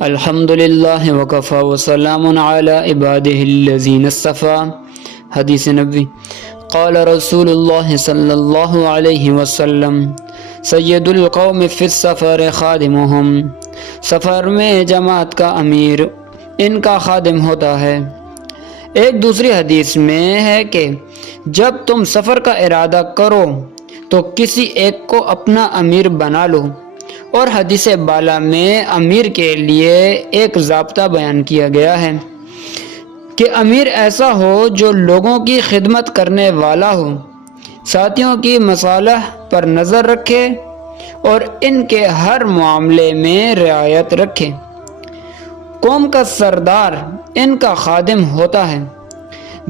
الحمد للہ وکفی وسلام علی عبادہ الذین اصطفی۔ حدیث نبوی۔ قال رسول اللہ صلی اللہ علیہ وسلم سید القوم فی السفر خادمہم، سفر میں جماعت کا امیر ان کا خادم ہوتا ہے۔ ایک دوسری حدیث میں ہے کہ جب تم سفر کا ارادہ کرو تو کسی ایک کو اپنا امیر بنا لو، اور حدیث بالا میں امیر کے لیے ایک ضابطہ بیان کیا گیا ہے کہ امیر ایسا ہو جو لوگوں کی خدمت کرنے والا ہو، ساتھیوں کی مصالح پر نظر رکھے اور ان کے ہر معاملے میں رعایت رکھے۔ قوم کا سردار ان کا خادم ہوتا ہے۔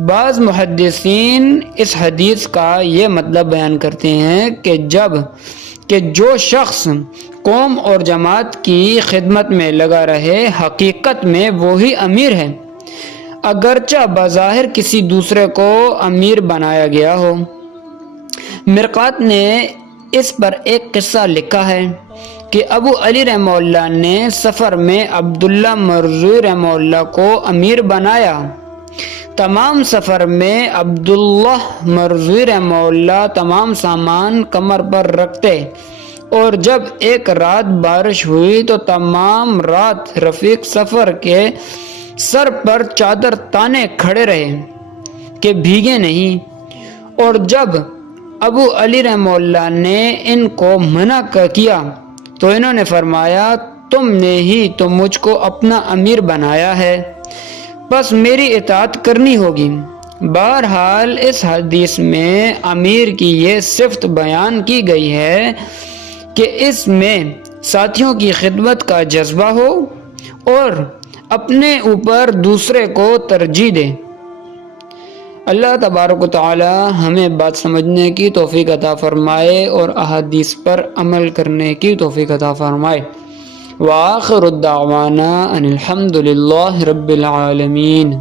بعض محدثین اس حدیث کا یہ مطلب بیان کرتے ہیں کہ جو شخص قوم اور جماعت کی خدمت میں لگا رہے حقیقت میں وہی امیر ہے، اگرچہ بظاہر کسی دوسرے کو امیر بنایا گیا ہو۔ مرقات نے اس پر ایک قصہ لکھا ہے کہ ابو علی رحمہ اللہ نے سفر میں عبداللہ مرزوی رحمہ اللہ کو امیر بنایا۔ تمام سفر میں عبداللہ مرزوی رحمہ اللہ تمام سامان کمر پر رکھتے، اور جب ایک رات بارش ہوئی تو تمام رات رفیق سفر کے سر پر چادر تانے کھڑے رہے کہ بھیگے نہیں، اور جب ابو علی رحمہ اللہ نے ان کو منع کیا تو انہوں نے فرمایا تم نے ہی تو مجھ کو اپنا امیر بنایا ہے، بس میری اطاعت کرنی ہوگی۔ بہرحال اس حدیث میں امیر کی یہ صفت بیان کی گئی ہے کہ اس میں ساتھیوں کی خدمت کا جذبہ ہو اور اپنے اوپر دوسرے کو ترجیح دے۔ اللہ تبارک و تعالی ہمیں بات سمجھنے کی توفیق عطا فرمائے اور احادیث پر عمل کرنے کی توفیق عطا فرمائے۔ وآخر الدعوانا ان الحمد للہ رب العالمین۔